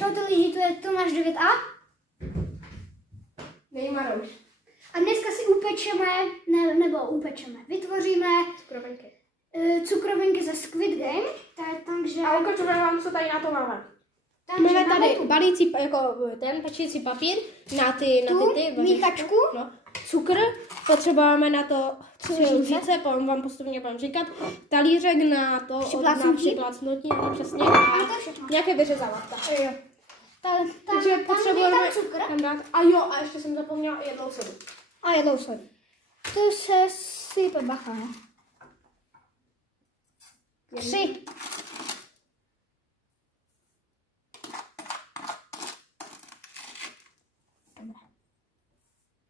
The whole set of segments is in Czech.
Čau to lidi, to je Tomáš 9A. Nejmarouš. A dneska si vytvoříme cukrovinky ze Squid Game. Takže... A ukažeme vám, co tady na to máme. Máme tady balící, jako ten pečící papír na ty míchačku. No, cukr, potřebujeme na to 3 lžíce, povím vám postupně říkat, talířek na to připlácnutí, přesně, a nějaké vyřezávatka. Takže potřebujeme tam dát, a jo, a ještě jsem zapomněla jednou sodu. A jednou sodu. To se sype bacha, ne? 3.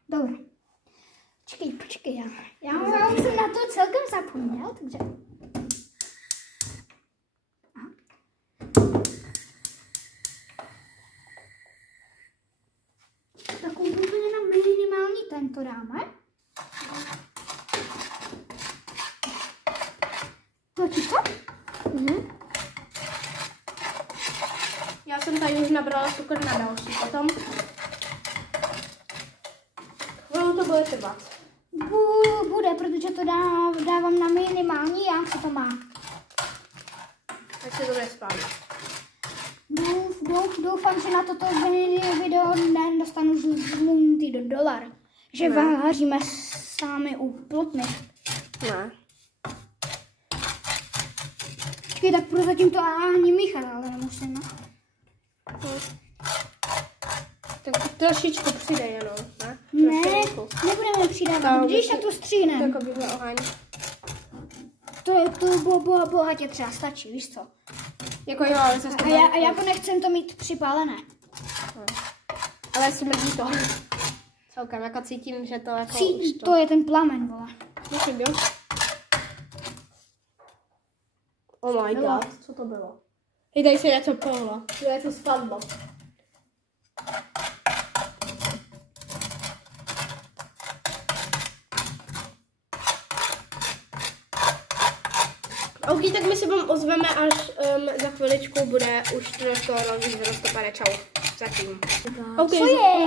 Dobré. Počkej, já jsem na to celkem zapomněl, takže... Aha. Tak úplně na minimální tento dáme. Točíš to? Já jsem tady už nabrala cukr na další, potom to bude trvat. Bude, protože to dávám na minimální, já co to má. Tak se to bude spálit. Doufám, že na toto video nedostanu žlutý $1. Že vaříme sami u plotny. Ne. Počkej, tak prozatím to ani míchat, ale nemusím. Tak trošičku přidej jenom, ne? Ne, nebudeme přidávat, když na to stříhneme. Tak abychom oheň. To bohatě třeba stačí, víš co? Jako jo, ale zase a já nechcem to mít připálené. Ale smrdí to. Celkem, jako cítím, že to jako to je ten plamen, vole. Musím, jo? Oh my god, co to bylo? I tady se něco pohlo. Něco spadlo. OK, tak my se vám ozveme, až za chviličku bude už to roztopané. Čau. Zatím. OK,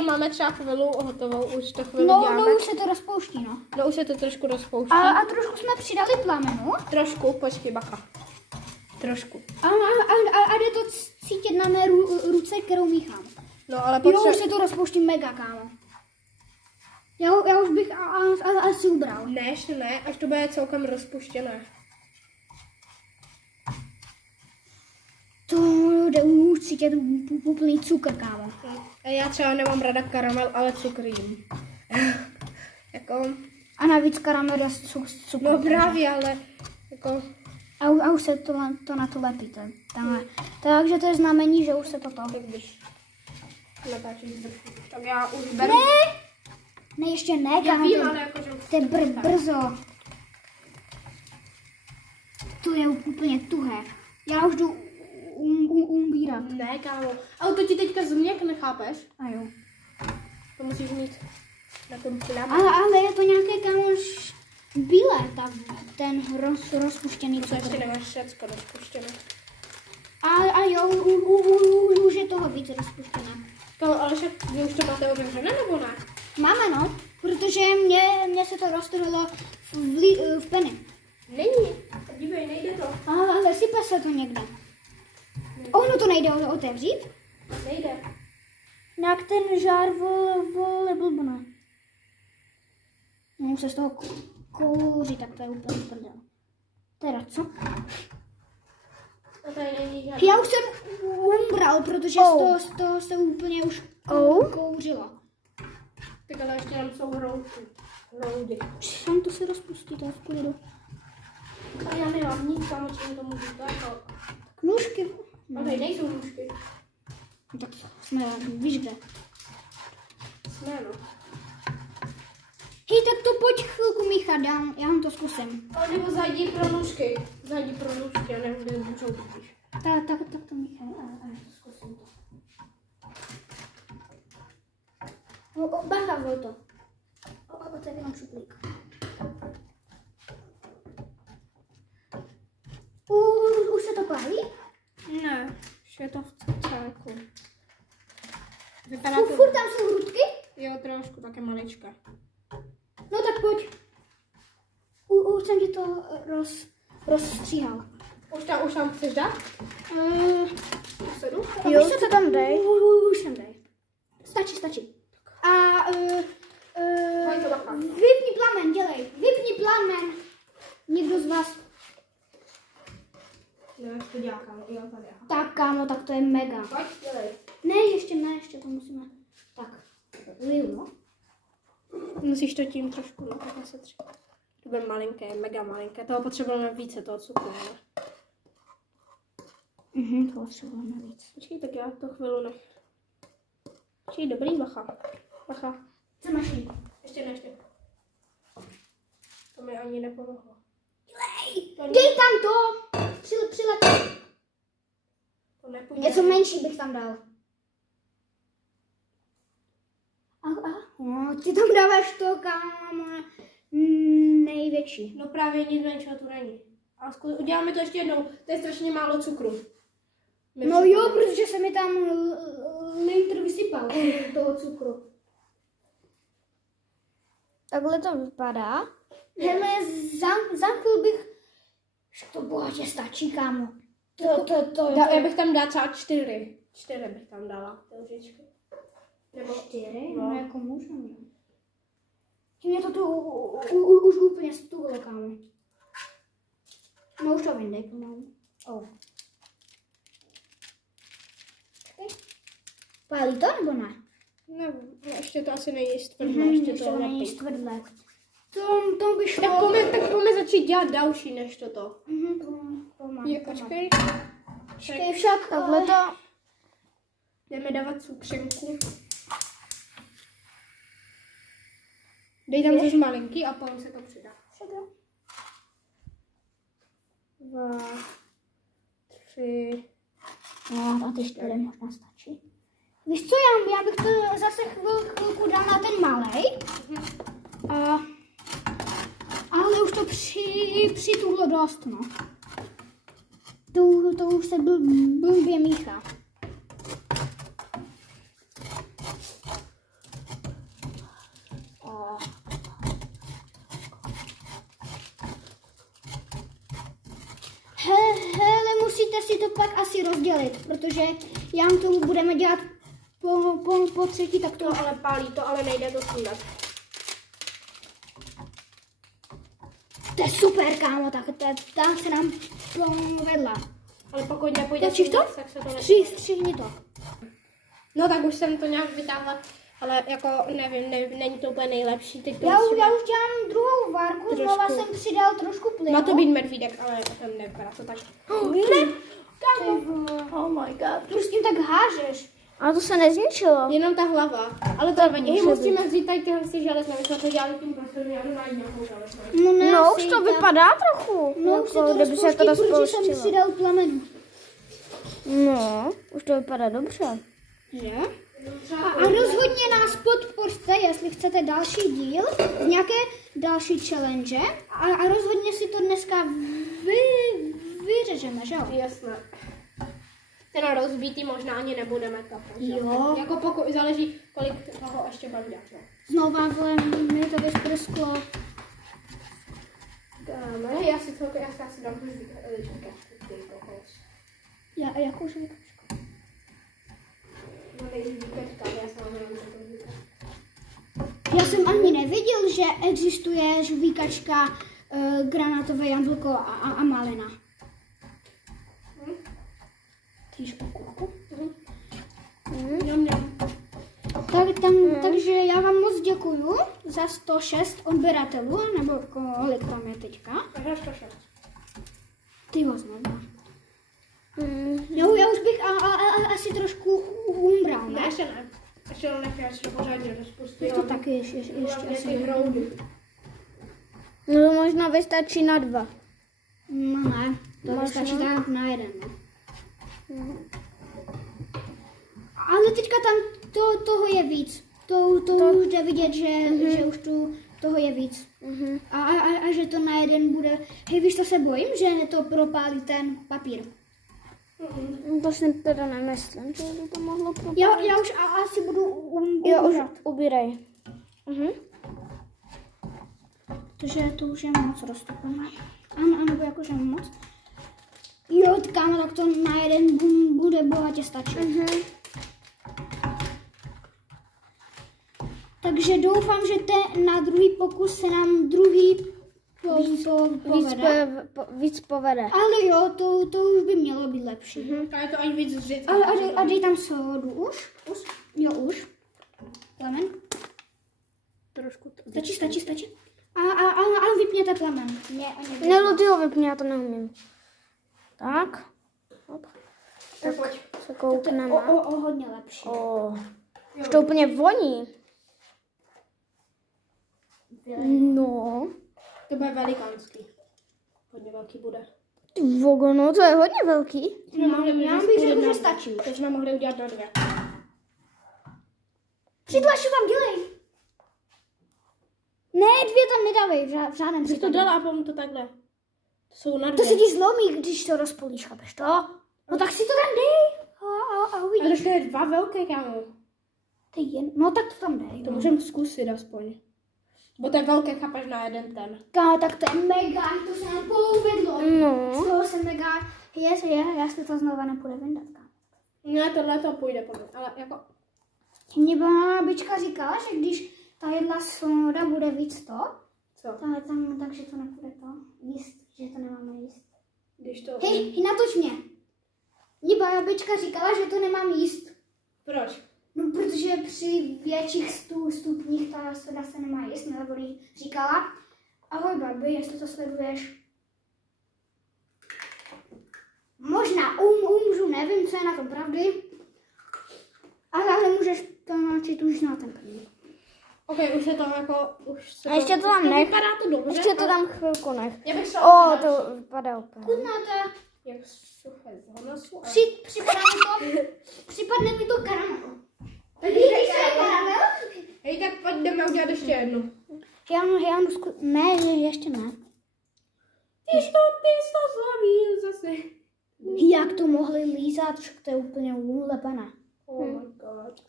máme třeba chvilu hotovou, už to chvíli děláme. No, už se to rozpouští, no. No, už se to trošku rozpouští. A trošku jsme přidali plamenu. Trošku, počkej, bacha. Trošku. A jde to cítit na mé ruce, kterou míchám. No, ale jo, už se to rozpouští mega, kámo. Já už bych asi ubral. Ne, ještě ne, až to bude celkem rozpuštěné. To jde už cítit úplný cukr, kámo. Já třeba nemám ráda karamel, ale cukr jím. Jako... A navíc karamel je cukr. No právě, ale jako... A už se to na to lepí. Takže to je znamení, že už se to Tak když natáčíš držku. Tak já už beru... Ne, ještě ne, já vím, ale jakože... To je brzo. To je úplně tuhé. Já už jdu umbírat. Ne, kámo. Ale to ti teďka změkne, chápeš? A jo. To musíš mít na tom plánu. Ale je to nějaké, kámo, bílé, ten rozpuštěný cukr. To ještě nemáš všecko rozpuštěné. A jo, už je toho víc rozpuštěné. Kámo, ale však vy už to máte otevřené, nebo ne? Máme, no, protože mě se to roztrhlo v peny. Není. Dívej, nejde to. Ale sype se to někde. Ono to nejde otevřít? Nejde. Jak ten žár vole blbne. No, se z toho kouří, tak to je úplně prdel. Teda, co? A tady není žádný. Já už jsem umbral, protože z toho se úplně už kouřilo. Tak ale ještě tam jsou roudy. Tam to se rozpustí, to je v klidu. A já nemám nic, tam čím to můžu jako... Nůžky. Ale tady nejsou nůžky. Tak jsme, víš kde. Jsme, no. Hej, tak to pojď chvilku míchat, já vám to zkusím. Ale nebo zajdi pro nůžky. Zajdi pro nůžky, já nevím, kde můžou totiž. Tak to míchám. Zkusím to. Bacha, vol to. Otevírám šuplík. Už se to plaví? Ne, už je to v celku. Vypadá to... Furt tam jsou hrudky? Jo, trošku, také maličké. No tak pojď. Už jsem ti to rozstříhal. Už tam chceš dát? Jo, co tam dej? Už tam dej. Stačí. A vypni plamen, dělej. Vypni plamen. Někdo z vás. No, jak to dělá, kámo. Jo, tady. Tak, kámo, tak to je mega. Pojď, dělej. Ne, ještě to musíme. Tak, liju, no. Musíš to tím trošku, no, takhle se třeba. To bude malinké, mega malinké. Toho potřebujeme více, toho cukru, ne? To potřebujeme víc. Počkej, tak já to chvíli nech. Počkej, dobrý, bacha. Co máš jít? Ještě. To mi ani nepomohlo. Dej tam to! Přilet. To nepůjde. Něco menší bych tam dal. Ty tam dáváš to, kámo, největší. No právě nic menšího tu není. A uděláme to ještě jednou. To je strašně málo cukru. No jo, protože se mi tam litr vysypal toho cukru. Takhle to vypadá. Hele, za chvíli bych... To bohatě stačí, kámo. Já bych tam dala třeba 4. 4 bych tam dala, ty lžičky. Nebo 4? No. No jako můžeme. Mě to tu už úplně stuhlo, kámo. No už to vyndej pomalu. Pálí to nebo ne? Nevím, ještě to asi není stvrdlé, ještě to není stvrdlé. To by šlo. Tak pojďme začít dělat další než toto. Počkej. Počkej však, takhle to. Jdeme dávat cukřenku. Dej tam zase malinký a potom se to přidá. 2, 3. No, a ty 4 možná stačí. Víš co, já bych to zase chvilku dal na ten malej. Ale už to přituhlo dost, no. To už se blbě míchá. Hele, musíte si to pak asi rozdělit, protože já tomu budeme dělat po třetí, tak to... No, ale pálí to, ale nejde to sundat. To je super, kámo, tak ta se nám povedla. Ale pokud nepůjde sundat, tak se to střihni to. No tak už jsem to nějak vytáhla, ale jako nevím, není to úplně nejlepší. Teď to já už dělám druhou várku, znova jsem přidal trošku plynu. Má to být medvídek, ale ten nevypadá to tak. Ne, kámo. Oh my god. Proč s tím tak hážeš? A to se nezničilo. Jenom ta hlava. Ale to nevadí. Musíme vzít tady tyhle si železné, my jsme to dělali tím prostorem, já jdu najít nějakou železnou. No už to vypadá trochu. No už se to rozpouštilo, protože jsem přidal plamenu. No, už to vypadá dobře. Že? A rozhodně nás podpořte, jestli chcete další díl, nějaké další challenge a rozhodně si to dneska vyřežeme, že jo? Jasné. Ten rozbítý možná ani nebudeme kapat. Jo. Jako pokud záleží, kolik toho ještě budeme dát. No. Znova mi to vysprsklo. Dáme, já si dám už Jakou žvíkačku? No nejde výkačka, já samozřejmě můžu to výkat. Já jsem ani nevěděl, že existuje žvíkačka, granátové jablko a malina. Týž okurku. Takže já vám moc děkuju za 106 odběratelů, nebo kolik tam je teďka. 106. Ty znovu. Já už bych asi trošku umbral, ne? Ne, ještě ne. Ještě to pořádně rozpustí. To taky ještě asi broudy. No možná vystačí na 2. No ne, to vystačí tak na 1, no. Ale teďka tam toho je víc. To už jde vidět, že už toho je víc. A že to na jeden bude... Hej, víš, to se bojím, že to propálí ten papír. To si teda nemyslím, že by to mohlo propálit. Já už asi budu ubírej. Protože to už je moc roztopené. Ano, jakože moc. Jo, kámo, tak to na jeden bude bohatě stačit. Takže doufám, že na druhý pokus se nám víc povede. Ale jo, to už by mělo být lepší. A je to ani víc zřít. A dej tam sodu už. Jo, už. Plamen. Trošku to. Stačí. A vypněte plamen. Ne, ty ho vypni, já to neumím. Tak. Hop. Tak pojď. Se koukneme. O hodně lepší. Už to úplně voní. No. To bude velikánský. Hodně velký bude. Ty vogo, no to je hodně velký. Já bych řekl, že stačí. To jsme mohli udělat na 2. Přitlač to tam, dělej. Ne, 2 tam nedávej, v žádném Jsi to dala a potom to takhle. To jsou na 2. To se ti zlomí, když to rozpolíš, chápeš to? No tak si to tam dej. A uvidíš. Ale to je 2 velké, kámo. No tak to tam dej. To můžeme zkusit aspoň. Bo to je velké, chápeš, na jeden ten. Tak to je mega, to se nám povedlo. No. Z toho jsem mega, jestli to znova nepůjde vyndat. Ne, tohle to půjde podle, ale jako... Mě babička říkala, že když ta jedla soda bude víc to, takže to nepůjde to jíst, že to nemáme jíst. Když to... Hej, natoč mě. Mě babička říkala, že to nemám jíst. Proč? No, protože při větších stupních ta soda se nemá jíst, nebo říkala. Ahoj babi, jestli to sleduješ. Možná umřu, nevím, co je na to pravdy. Ale můžeš to naučit už na ten první. Ok, už se to jako... A ještě to tam nech. Vypadá to dobře. Ještě to tam chvilku nech. Já bych to vypadá úplně. Chutnáte. Jak suché zhonoslo. Připadne mi to karamel. Hej, tak pojď, jdeme udělat ještě jednu. Ne, ještě ne. Ty jsi to zlomil zase. Jak to mohli lízat, to je úplně ulepené. Oh my god.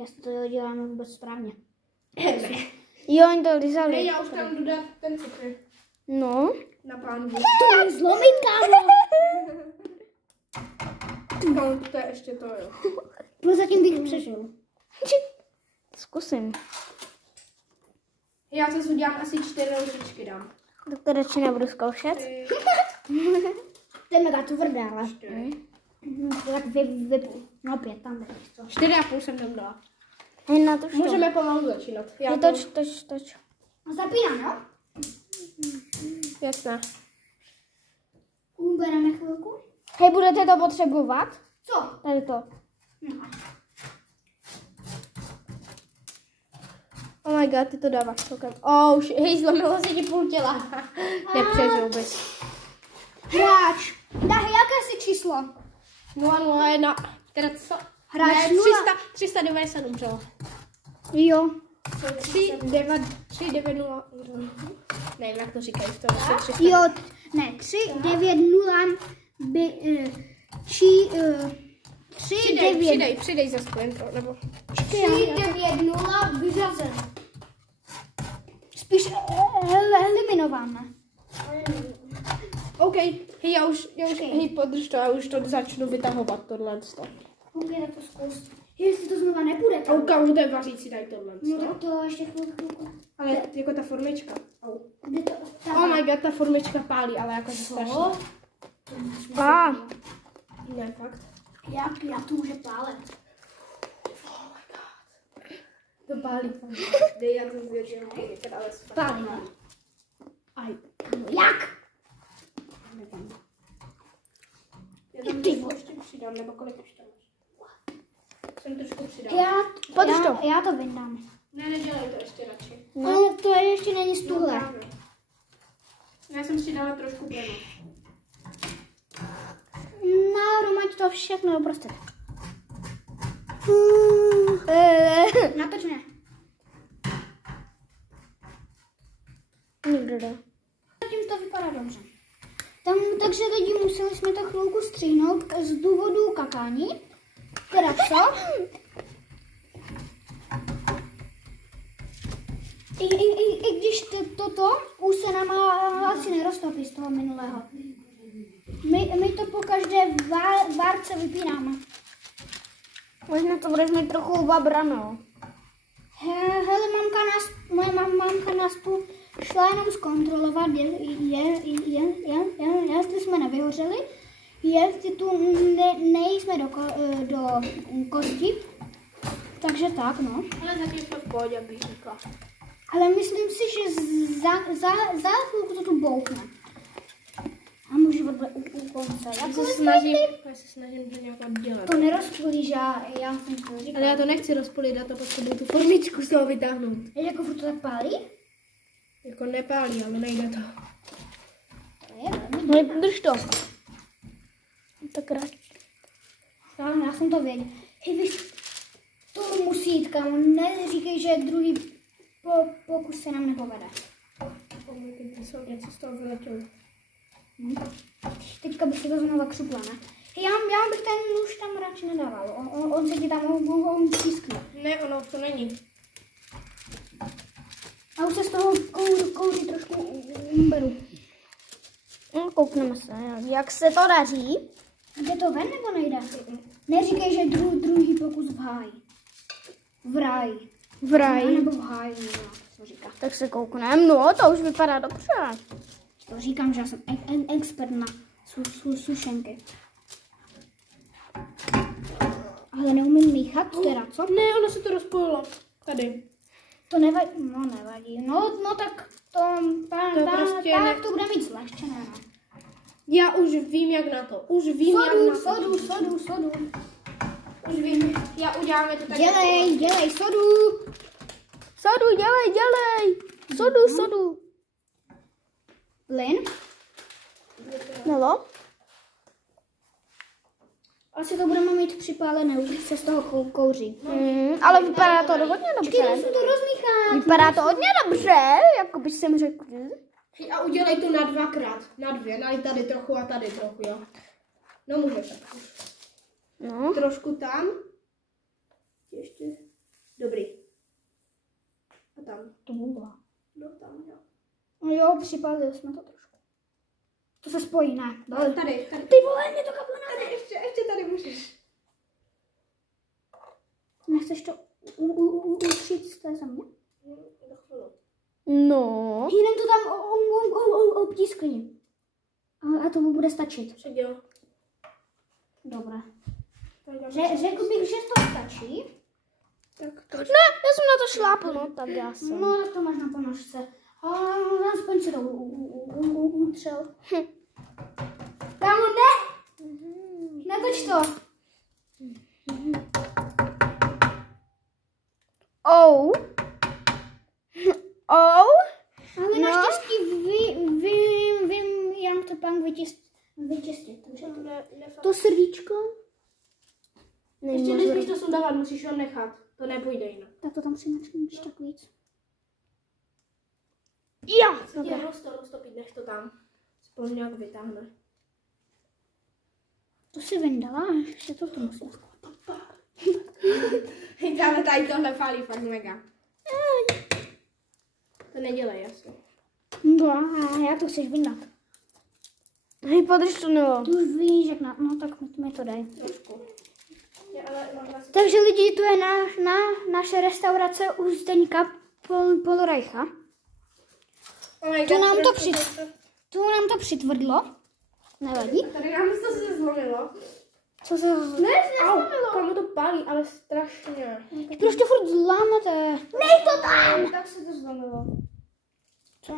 Jestli to děláme vůbec správně. Jo, oni to lízali. Hej, já už tam jdu dát ten cukr. No. Na pánvu. To je zlomit, kámo. No, to je ještě to, jo. Prozatím bych přežil. Zkusím. Já zase udělám asi 4 roušičky dám. To radši nebudu zkoušet. To je mega tvrdé, ale. Tak vypůl. No 5 tam jdeš to. 4,5 jsem tam dala. Hej, na to Můžeme pomalu začínat. Toč. Zapínám, jo? Jasné. Ubereme chvilku. Hej, budete to potřebovat? Co? Tady to. No. Oh my god, ty to dáváš celkem. Už, hej, zlomilo se ti půl těla. Nepřežil bys. Hráč. Jaké si číslo? 001. Teda co? Hráč ne, 0. 390 umřelo. Jo. 390. Nevím, jak to říkají. To je 300. Jo, ne, 390 Přidej za sklenko, nebo... 390 vyřazen. Spíš eliminováme. OK, hej, já už, hej, podrž to, já už to začnu vytahovat, tohle. OK, tak to zkus. Jestli to znova nepůjde. OK, to je vařící, daj tohle. No tak to ještě chvilku. Ale jako ta formička. Kde to? Oh my god, ta formička pálí, ale jako strašně. Ne, fakt. Jak to může pálet? Oh my god. To pálí. Dej, já to zvěřím. Pálí, ne? Jak? Nevím. Já tam ještě přidám, nebo kolik už tam máš? Jsem trošku přidám. Já to vyndám. Ne, nedělej to ještě radši. No, to ještě není z tuhle. Já jsem si dala trošku plynu. Nahromať to všechno prostě. Natoč mě. Nikdo jde. Zatím to vypadá takže lidi museli jsme to chvilku stříhnout z důvodu kakání. Teda co? I když toto už se nám asi neroztopí z toho minulého. My to po každé várce vypínáme. Možná to budeš mít trochu vabrano. Hele, moje mamka nás šla jenom zkontrolovat, jestli jsme nevyhořeli, jestli tu nejsme do kosti. Takže tak, no. Ale zatím jsme v pohodě, bych řekla. Ale myslím si, že za chvilku to tu bouchne. A můžu bude u konce. Já se snažím to nějak oddělat. To nerozpolíš, já jsem to říkala. Ale já to nechci rozpolit, já to potřebuji tu formičku z toho vytáhnout. Jako furt to tak pálí? Jako nepálí, ale nejde to. No, drž to. Tak rád. Já jsem to věděl. Hej, víš, to musí jít, kámo. Neříkej, že druhý pokus se nám nepovede. Něco z toho vyletělo. Teďka bych si to znovu křupla, ne? Hej, já bych ten nůž tam radši nedával. On se ti tam přískne. Ne, ono to není. A už se z toho kouří trošku beru. Koukneme se, jak se to daří. Jde to ven nebo nejde? Neříkej, že druhý pokus v háji. V ráji. V ráji. Nebo v háji, co říká. Tak se koukneme, no to už vypadá dobře. To říkám, že já jsem expert na sušenky. Ale neumím míchat, teda, co? Ne, ono se to rozpojilo. Tady. To nevadí, no nevadí. No tak to prostě to bude mít zlehčené, no. Já už vím, jak na to. Už vím, jak na to. Sodu. Už vím, já uděláme to tak. Dělej, sodu. Sodu, dělej. Sodu. Plyn. No. Asi to budeme mít připálené, už se z toho kouří. Ale vypadá to hodně dobře. Počkej, musím to rozmíchat. Vypadá to hodně dobře, jako bych jsem řekl. A udělej to na dvakrát. Na dvě. Nalej tady trochu a tady trochu, jo. No můžeš tak už. No. Trošku tam. Ještě. Dobrý. A tam. To bylo. No tam, jo. No jo, připálili jsme to trošku. To se spojí, ne? Ale tady. Ty vole, mě to kaplo na Tady ještě tady můžeš. Nechceš to utřít z té země? No. Jenom to tam obtískni. A to bude stačit. Však jo. Dobré. Řekl bych, že to stačí. Tak trošku. Ne, já jsem na to šlápl, no tak já jsem. No, tak to máš na ponožce. A aspoň si to utřel. Kámo, ne! Natoč to. Oh. Ale naštěstí vím, jak to pan vyčistit. Takže to srdíčko. Ještě nesmíš to sundávat, musíš ho nechat. To nepůjde jinak. Tak to tam přimačkneš tak víc. Jo. Je roztopit, nech to tam. Spolu nějak vytáhne. To si vyndala, ještě to musím skládat. Dáme tady tohle pálí fakt mega. To nedělej, jasně. No a jak to chceš vyndat? Hej, podrž to nebo. Ty už víš, jak no tak mi to dej. Trošku. Takže lidi, tu je naše restaurace u Zdeňka Polorajcha. Tu nám to přitvrdlo. Nevadí. Tady nám to se zlomilo. Co se nezlomilo? Komu to pálí, ale strašně. Proč to furt zlámete? Nech to tam! Tak se to zlomilo. Co?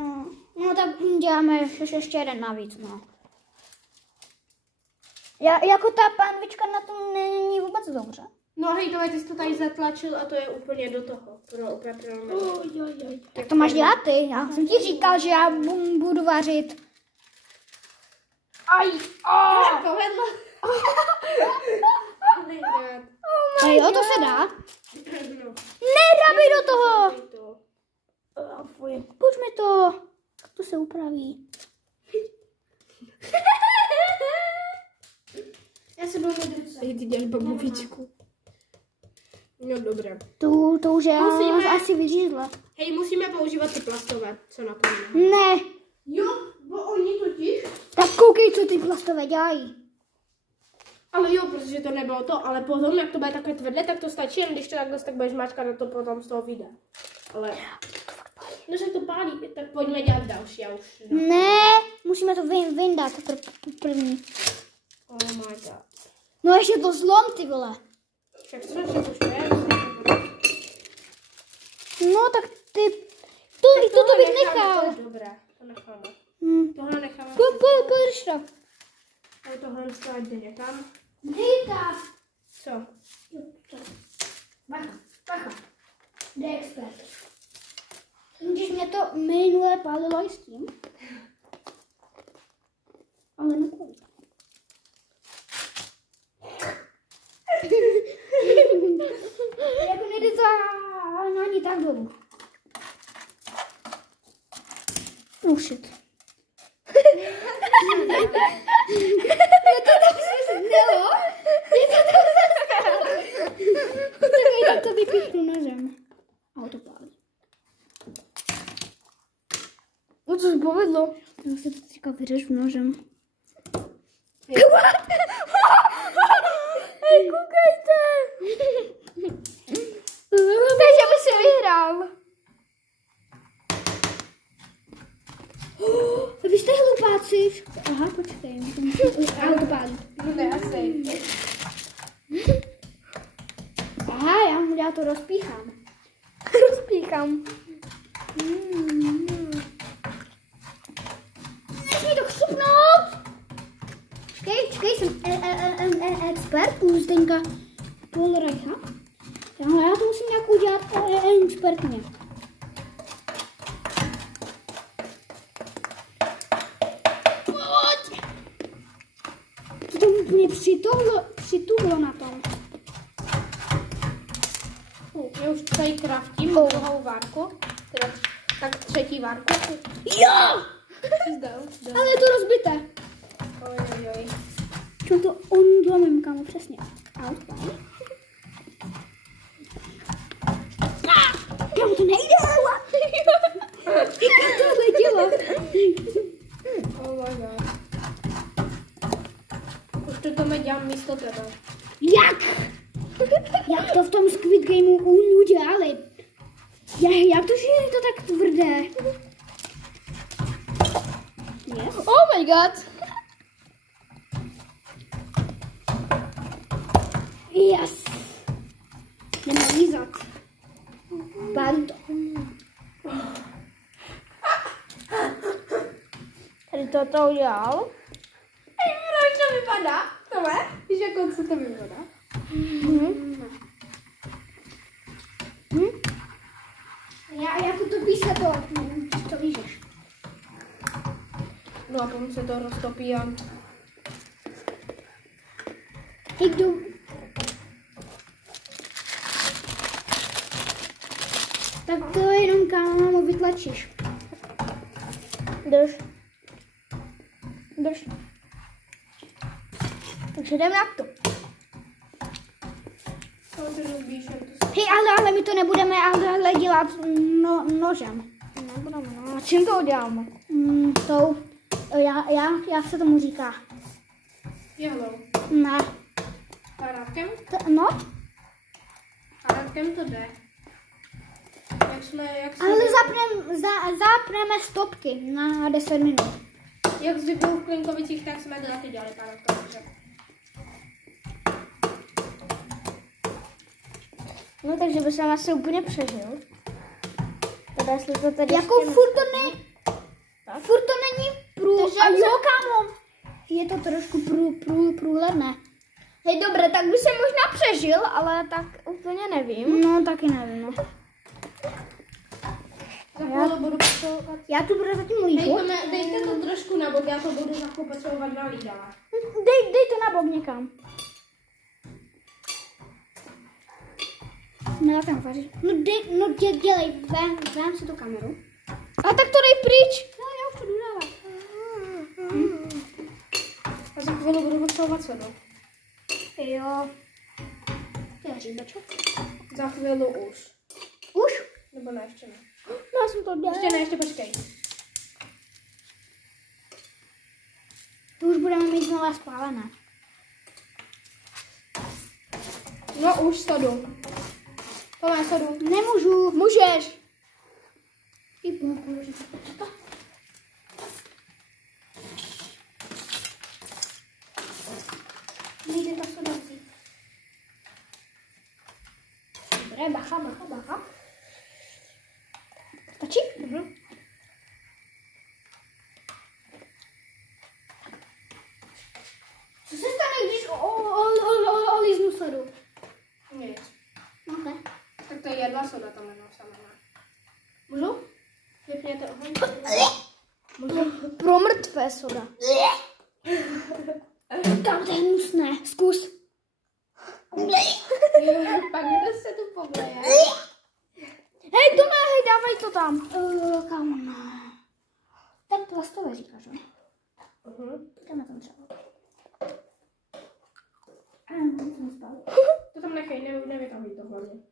No tak děláme ještě jeden navíc, no. Jako ta pánvička na tom není vůbec dobře. No hej, tohle ty jsi to tady zatlačil a to je úplně do toho. Tak to máš dělat ty. Já jsem ti říkal, že já budu vařit. Aj. Povedlo. A jo, to se dá. Nedá mi do toho. Pojď mi to. Tak to se upraví. se budeme ruce. Ty děláš babovičku. No dobré. To už je asi vyřízla. Hej, musíme používat ty plastové, co na to je. Ne. Jo, bo oni totiž. Tak koukej, co ty plastové dělají. Ale jo, protože to nebylo to, ale potom, jak to bude takové tvrdé, tak to stačí, jen když to takhle tak budeš máčkat, na to potom z toho vyjde. Ale... No, že to pálí, tak pojďme dělat další, já už... Ne, musíme to vyndat první. Oh my god. No ještě to zlom, ty vole. Však strašně už je. No tak ty... To bych nechal. To je dobré, to necháme. Tohle necháme. Podrž to. Ale tohle ať jde tam. Dejta. Co? Bacha. Jde expert. Když mě to minule pálilo i s tím. Ale nekoli. Jako nejde to ani tak dolů. Oh shit. Je to tam znělo? Tak to vypíchnu nožem. A to pálí. No to se povedlo. Tak se to teďka vyřežu nožem. Hej, koukejte. Takže by si vyhrál. Vy jste hlupáci. Aha, počkej. Ale to pálí. No ne, asi. Aha, já to rozpíchám. Rozpíchám. Nesmí to křupnout! Čekej, jsem expert u Zdeňka Polreicha. Já to musím nějak udělat expertně. Pojď! To mě přituhlo na tom. Já už tady kraftím druhou várku. Teda tak třetí várku. Jo! Zdal. Ale je to rozbité. Ojojoj. Čím to odlomím, kámo, přesně. Out, kámo, to nejde, jak to letělo. Oh my god. Už to tam dělám místo tebe. Jak? Jak to v tom Squid Gameu udělali? Jak to, že je to tak tvrdé? Yes. Oh my god. Yes. Jdeme lízat. Pálí to. Tady to udělal. Jak to vypadá? Tohle? Víš, jak co to vypadá? Já jako to píše to lížeš. No a potom se to roztopí a... Jdu. Tak to jenom kámo vytlačíš. Drž. Takže jdeme na to. Hej, ale my to nebudeme ale dělat nožem. Nebudeme, no. A čím to uděláme? Jak se tomu říká? Jehlou. Ne. Parátkem? No. Parátkem to jde. Jak Ale zapneme stopky na 10 minut. Jak zvyklou v Klinkovicích, tak jsme to taky dělali parátkem. No takže by jsem asi úplně přežil. Teda jestli to tady jako furt to není a jo, kámo. Je to trošku průhledné. Hej, dobré, tak by jsem možná přežil, ale tak úplně nevím. No, taky nevím, no. Já tu budu zatím lížit. Dejte to trošku na bok, já to budu za chvíli potřebovat na lídala. Dej to na bok někam. No, tam vaří. Dělej, vem si tu kameru. A tak to dej pryč. No, já už to jdu dávat. A za chvíli budu potřebovat sodu. Jo. To je hříbeček. Za chvíli už. Už? Nebo ne, ještě ne. No, já jsem to dělala. Ještě ne, ještě počkej. Tu už budeme mít znova spálené. No už sodu. Tomáš sodu. Nemůžu. Můžeš. I půlku. Nejde ta soda vzít. Dobré, bacha, bacha, bacha. Stačí? Mhm. Co se stane, když oliznu sodu? Nic. Okay. Tak to je jedla soda tam jenom sama. Můžu? Vypněte oheň. Můžu? Pro mrtvé soda. Tam to je hnusné. Zkus. Pak kdo se tu pobleje? Hej, Tome, hej, dávaj to tam. Kam ne? Tak plastové říkáš, ne? Kam na tom třeba? To tam nechej, nevytahuj to hlavně.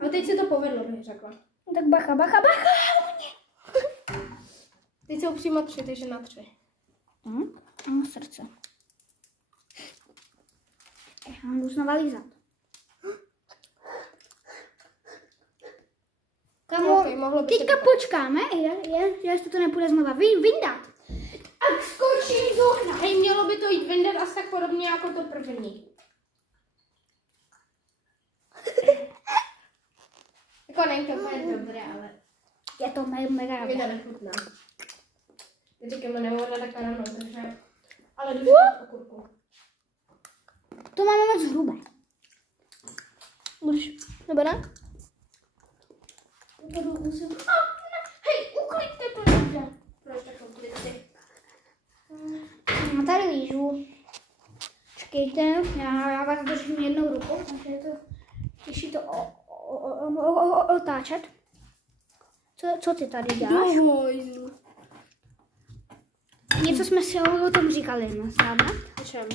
Ale teď se to povedlo, bych řekla. Tak bacha, bacha, bacha. Teď jsou přímo 3, takže na 3. Srdce. Já jdu znova lízat. Kamo, Okay, teďka počkáme, jestli to nepůjde znova vyndat. A skočím z okna. Hej, mělo by to jít vyndat asi tak podobně jako to první. Jako není to úplně dobré, ale Je to mega mi to dobré. nechutná. Teď říkáme, nemohla tak rovnou, takže... Ale jdu o kurku. To máme moc hrubé. Budeš, nebo ne? To musím... Hej, ukliďte to někde. Proč tak uklidci? No tady lížu. Čekejte, já vás držím jednou rukou, takže je to těžší to otáčet. Co ty tady děláš? Dohojzu. Něco jsme si o tom říkali, no sám. O čem?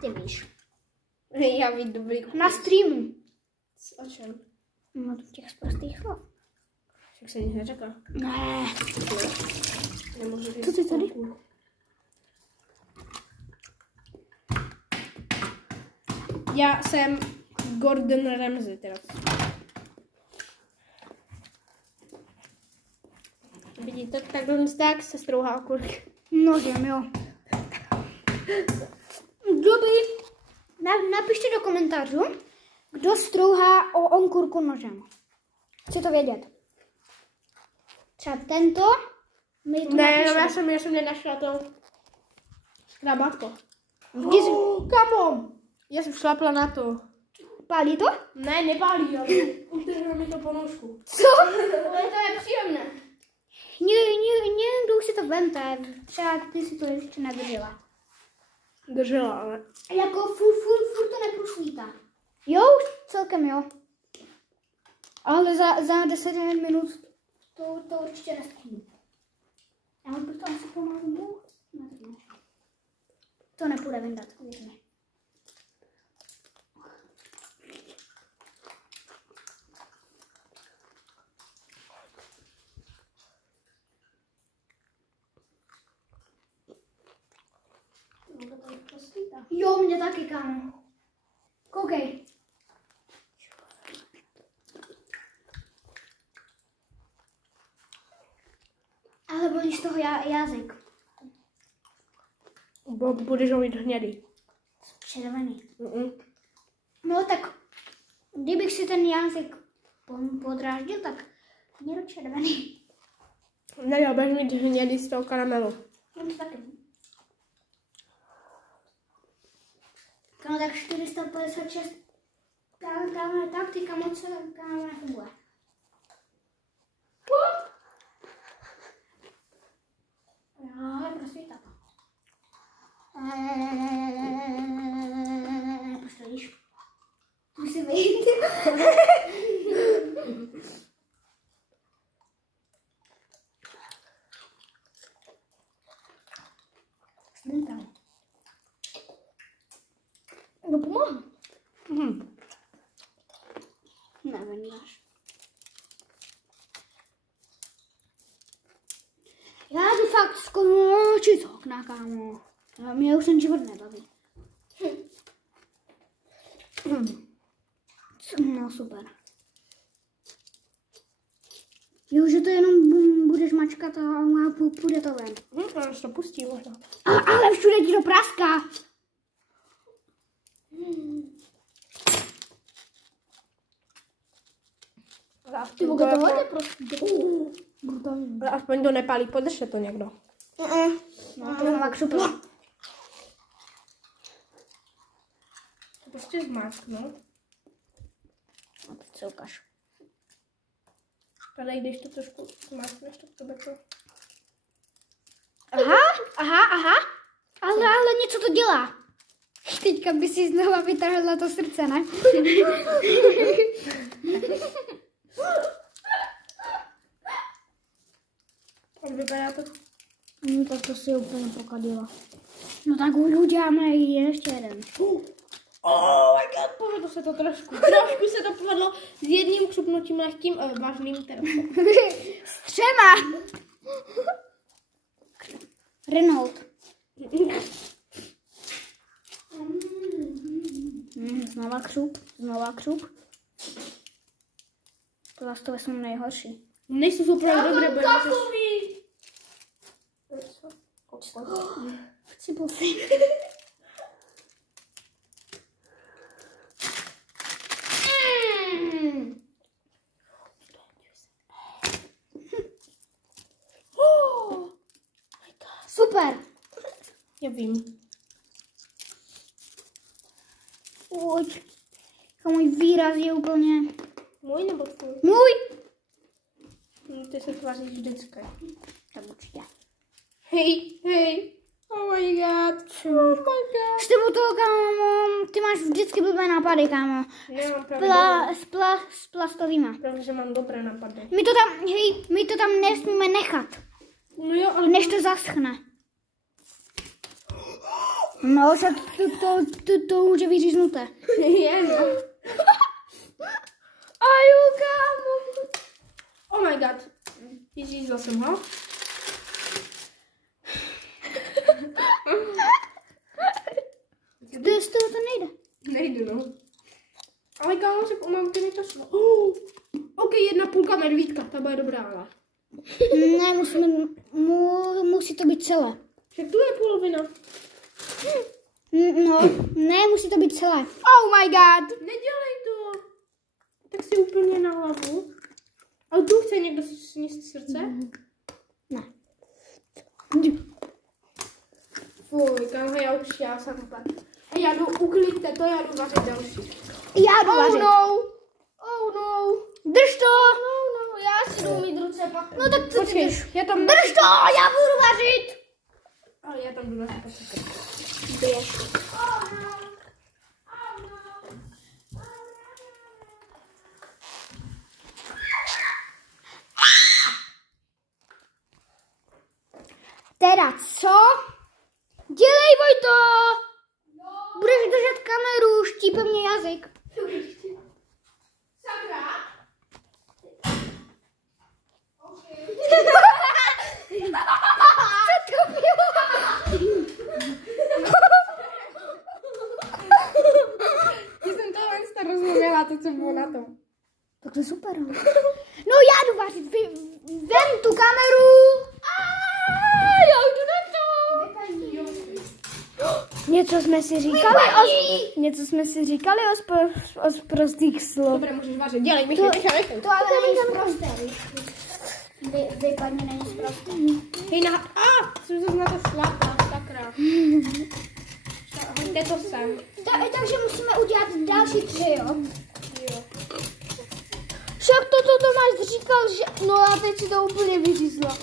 Ty víš. Já víc dobrý. Na streamu. O čem? No těch prostých slov. Však se nic neřekla. Ne. Nemůžu říct. Co ty tady? Já jsem Gordon Ramsay teda. Vidíte, tak se strouhá okurky. Nožem, jo. Dobrý. Napište do komentářů, kdo strouhá okurku nožem. Chci to vědět. Třeba tento. Ne, no, já jsem nenašla to škrabátko. Kamo! Já jsem šlapla na to. Pálí to? Ne, nepálí, ale utrhne mi to ponožku. Co? Ale to je příjemné. Někdo už si to vemte. Třeba ty si to ještě nedržela. Držela, ale... Jako furt to neprůsvítá. Jo, už celkem jo. Ale za 10 minut to určitě nestihnu. Já bych to asi pomalu mohl. To nepůjde vyndat, věř mi. Jo, mě taky, kámo. Koukej. Ale bolí z toho jazyk. Budeš ho mít hnědý. Červený. No tak, kdybych si ten jazyk podráždil, tak měl červený. Ne, já budeš mít hnědý z toho karamelu. No to taky. No tak 456. Tam taktika moc nefunguje. Jo, prostě tak. Postojíš. Musím vyjít. Slinka. No pomáhá. Nevím, dáš. Já jdu fakt skočit z okna, kámo. Mě už ten život nebaví. No super. Jo, že to jenom budeš mačkat a půjde to ven. Až to pustí možná. Ale všude ti to praská. Ty vůbec to hodně prostě. Ale aspoň to nepálí, podržte to někdo. No, to je fakt super. Prostě zmáčknout. A teď se ukáž. Tady, když to trošku zmáčkneš, tak to bude to. Aha. Ale něco to dělá. Teďka by si znova vytrhla to srdce, ne? Jak vypadá to? No tak to si úplně pokadila. No tak uděláme ještě jeden. Oh my god, povedlo se to trošku. Trošku se to povedlo s jedním křupnutím lehkým, ale vážným teda. S 3. Renault. Znova křup. Plastové jsou nejhorší. Nejsou super dobré, bude Chci pocit. Super. Já vím. Pojď. Můj výraz je úplně... Můj nebo tvůj? Můj. No, ty se tváříš vždycky. Tak určitě. Hej. Oh my god. S tebou toho, kámo, ty máš vždycky blbé nápady, kámo. Nemám pravdu. S plastovýma. Protože mám dobré nápady. My to tam nesmíme nechat. No jo, ale... Než to zaschne. No, však to už je vyříznuté. Je, no. Aju, kámo. Oh my god. Vyřízla jsem ho. Z toho to nejde. Nejde, no. Ale kámo, se mamky mi to šlo. OK, 1,5 medvídka, ta bude dobrá, ale. Ne, musí to být celé. Však tu je polovina. No, ne, musí to být celé. Oh my god. Nedělej to. Tak si úplně na hlavu. Ale tu chce někdo sníst srdce? Ne. Fuj, kámo, já jsem úplně. Já jdu, uklidte to, já jdu vařit další. Já jdu vařit. Oh no. Drž to. No, já si jdu mít ruce pak. No tak co Počkej, chceš? já tam... Drž to, já budu vařit. Ale já tam jdu vařit. Běž. Teda co? Dělej, Vojto! Budeš držet kameru, štípe mě jazyk. Sakra? Co to bylo? Já jsem tohle rozuměla, to, co bylo na tom. Tak to je super. No já jdu vařit, vem tu kameru. Já jdu na to. Něco jsme si říkali o prostých slov. Dobré, můžeš vařit, dělej, Michy. To ale není sprosté. Vypadně není sprosté. Hej, jsem se na to slápla, sakra. Hoďte to sem. Takže musíme udělat další 3, jo? Jo. Však to máš říkal, že... No a teď si to úplně vyřízla.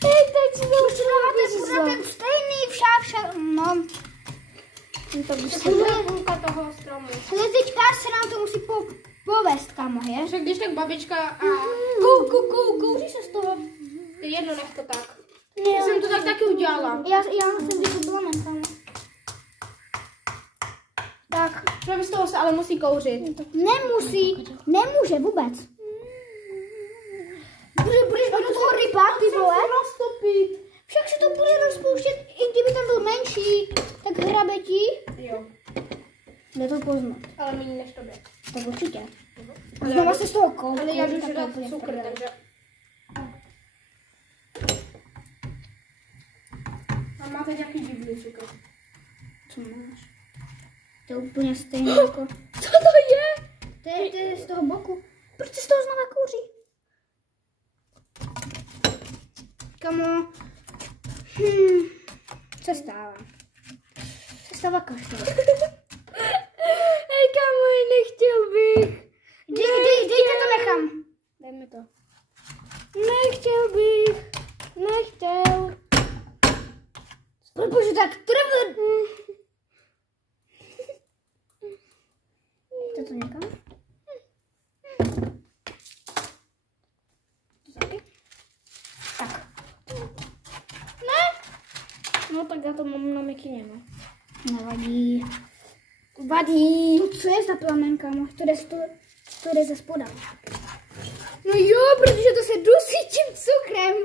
Teď si to úplně vyřízla. Ten stejný však, no. To by se půlka toho stromu. Ale teďka se nám to musí povést, kamo, je? Že když tak babička a... Kouří se z toho. To jedno, nech to tak. Já jsem to tak taky udělala. Já jsem to byla kamo. Tak. Že z toho se ale musí kouřit. Nemusí. Nemůže vůbec. Budeš do toho rybat, ty vole? Roztopit. Však se to bude rozpouštět, i kdyby tam byl menší, tak hrabe ti. Jo. Jde to poznat. Ale méně než tobě. Tak určitě. A znova se z toho koupí. Ale já jdu dát cukr, takže... A máte nějaký divný cukr? Co máš? To je úplně stejné jako... Co to je? To je z toho boku. Proč se z toho znova kouří? Kamo... Co stává? Co stává kašlu? Hej, kamo, nechtěl bych. Dejte to nechám. Dej mi to. Nechtěl bych. Nechtěl. Protože tak trvr. Dejte to někam? Tak. No tak já to mám na mikině, no. Nevadí. Vadí. To co je za plamen, kámo? To jde ze spoda. No jo, protože to se dusí tím cukrem.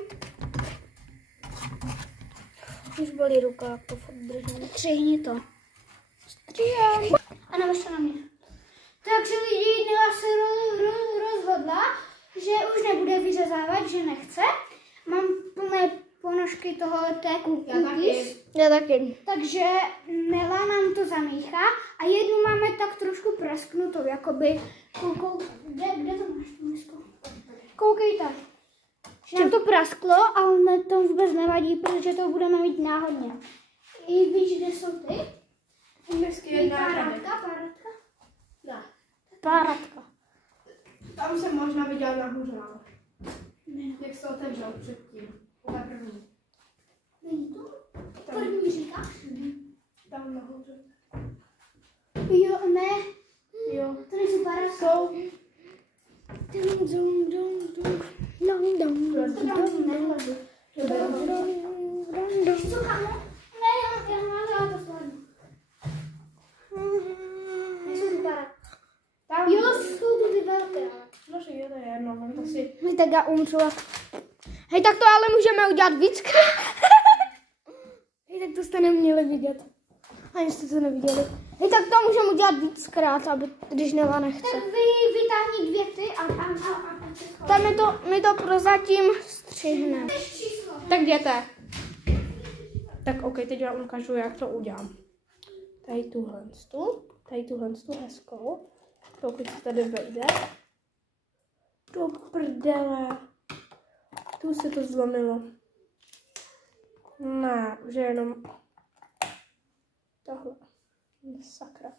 Už bolí ruka, jak to fakt držím. Střihni to. Stříhám. A navažte na mě. Takže lidi, Nela se rozhodla, že už nebude vyřezávat, že nechce. Mám plné ponožky té cookies. Já taky. Takže Nela nám to zamíchá a jednu máme tak trošku prasknutou, jakoby, kde to máš, tu misku? Koukejte, že nám to prasklo, ale to vůbec nevadí, protože to budeme mít náhodně. I víš, kde jsou ty? Misky jedna Páratka? Ne. Páratka. Tam jsem možná viděla nahoře, ale... Jak se otevřel předtím. Ta první. Není to? První říkáš? Tam nahoře. Jo, ne. Jo. To nejsou páratka. Jsou. Co, kámo? Ne, já to zvládnu. Nejsou ty páratka. Jo, jsou to ty velké. No, že je to jedno, mám to si... Hej, tak já umřu. Hej, tak to ale můžeme udělat víckrát. Hej, tak to jste neměli vidět. Ani jste to neviděli. Hej, tak to můžeme udělat víckrát, aby, když Nela nechce. Tak vy vytáhni 2 ty a Tak my to prozatím střihneme. Tak jděte. Tak ok, teď vám ukážu, jak to udělám. Tady tuhle hezkou. Pokud se tady vejde. Do prdele. Tu se to zlomilo. Ne, už je jenom tohle. Sakra.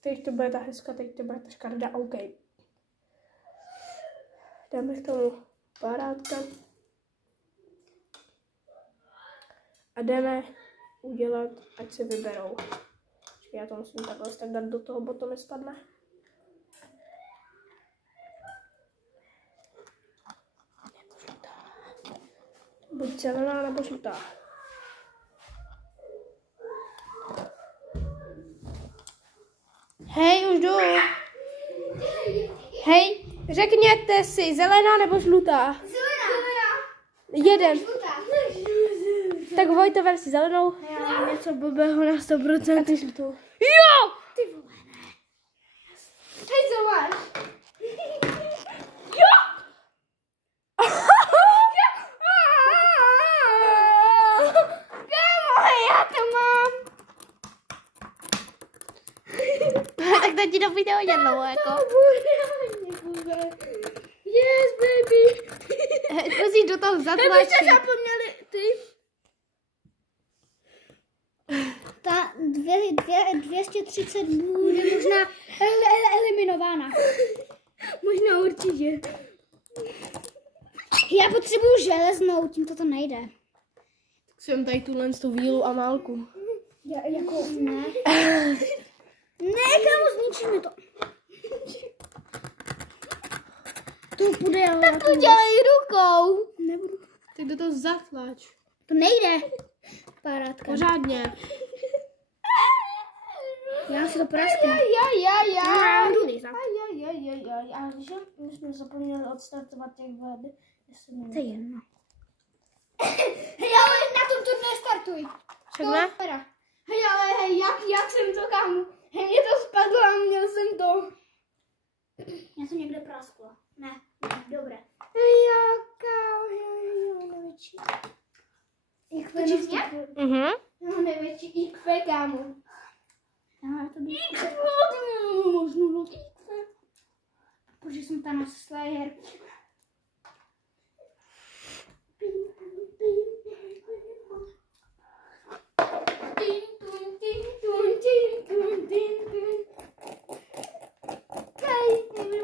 Teď to bude ta hezka, teď to bude ta škaredá. OK. Dáme k tomu parátka. A jdeme udělat, ať se vyberou. Já to musím takhle tak dát do toho, bo to mi spadne. Buď zelená nebo žlutá. Hej, už jdu. Hej, řekněte si, zelená nebo žlutá? Zelená. Jeden. Tak Vojto, ver si zelenou. Já mám něco blbého na 100% žlutou. Jo! Ty vole, ne. Hej, co máš? Jo! Já to mám. Tak to ti do video jednou, jako. Yes, baby. Musíš do toho zatlačit. Kdybyste zapomněli ty. Ta 230 bude možná eliminována. Možná určitě. Já potřebuju železnou, tímto to nejde. Jsem tady tuhle tu vílu a málku. Jako ne. Ne, kámo, zničíme to. To bude, ale... Tak to dělej rukou. Nebudu. Tak do toho zatlač. To nejde. Parátka. Pořádně. Já si to prasknu. A že my jsme zapomněli odstartovat těch 10 minut. To je jedno. Hej, ale na tom turné startuj. Všechno? Hej, ale jak jsem to kámo? Hej, mě to spadlo a měl jsem to. Já jsem někde praskla. Ne, dobré. Jaká největší. To čistě? No, největší IQ, kámo. Já to bych... Možná IQ. Protože jsem tam na Slayer.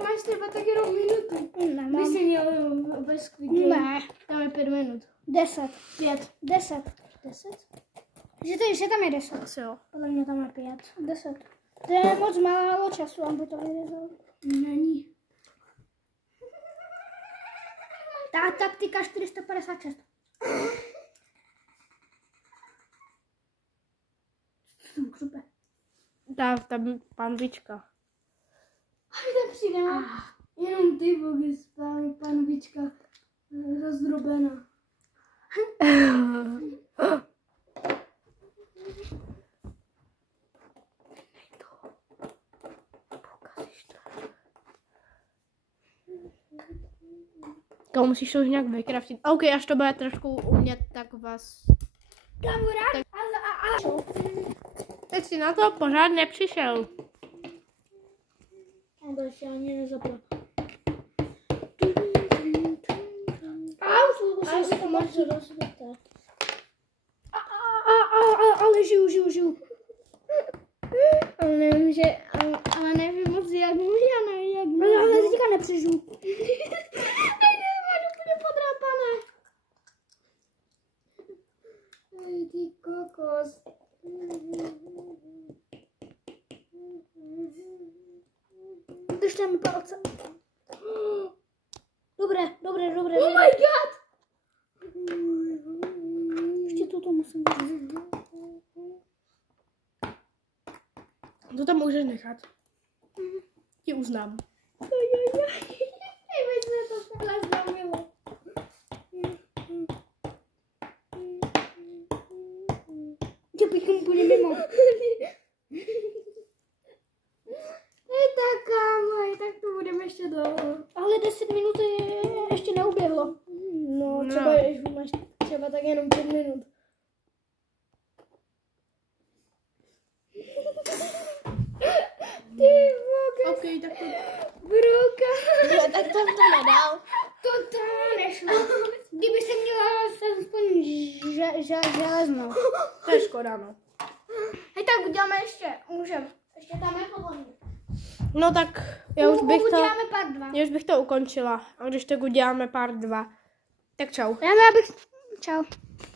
Máš třeba tak jenom minutu. Nemám. By si měl bez kviky. Ne. Tam je 5 minut. 10. 5. 10. 10? Že tam je 10. Asi jo. Podle mě tam je 5. 10. To je moc málo času, aby to vyrezal. Není. Ta taktika 456. Super. Dá tam panvička. A kde přijde? Jenom ty bogy, panvička rozdrobená. To musíš to už nějak vykraftit. OK, až to bude trošku umět, tak vás... Kamarád, Teď si na to pořád nepřišel. A to ještě ani nezapla. A už to máš rozbité. ale žiju. Ale nevím, že... Ale nevím moc, jak můžu. Ale teďka nepřežiju. Máš úplně podrápané. Ej, ty kokos. Držte mi palce. Dobré. Oh my god! Ještě toto musím říct. To tam můžeš nechat. Ti uznám. My jsme to takhle zlomilo. Já bych úplně mimo. Tak kámo, tak to budeme ještě dlouho. Ale 10 minut ještě neuběhlo. No, třeba když máš třeba tak jenom 5 minut. Ty voga. OK, tak to... Bruka. tak to nedal. To nešlo. Kdyby se měla aspoň železnou. To je škoda, no. Hej, tak uděláme ještě. Můžeme. Ještě tam je podle mě. No tak já už bych to... Uděláme part 2. Já už bych to ukončila. A když tak uděláme part 2. Tak čau. Já bych... Čau.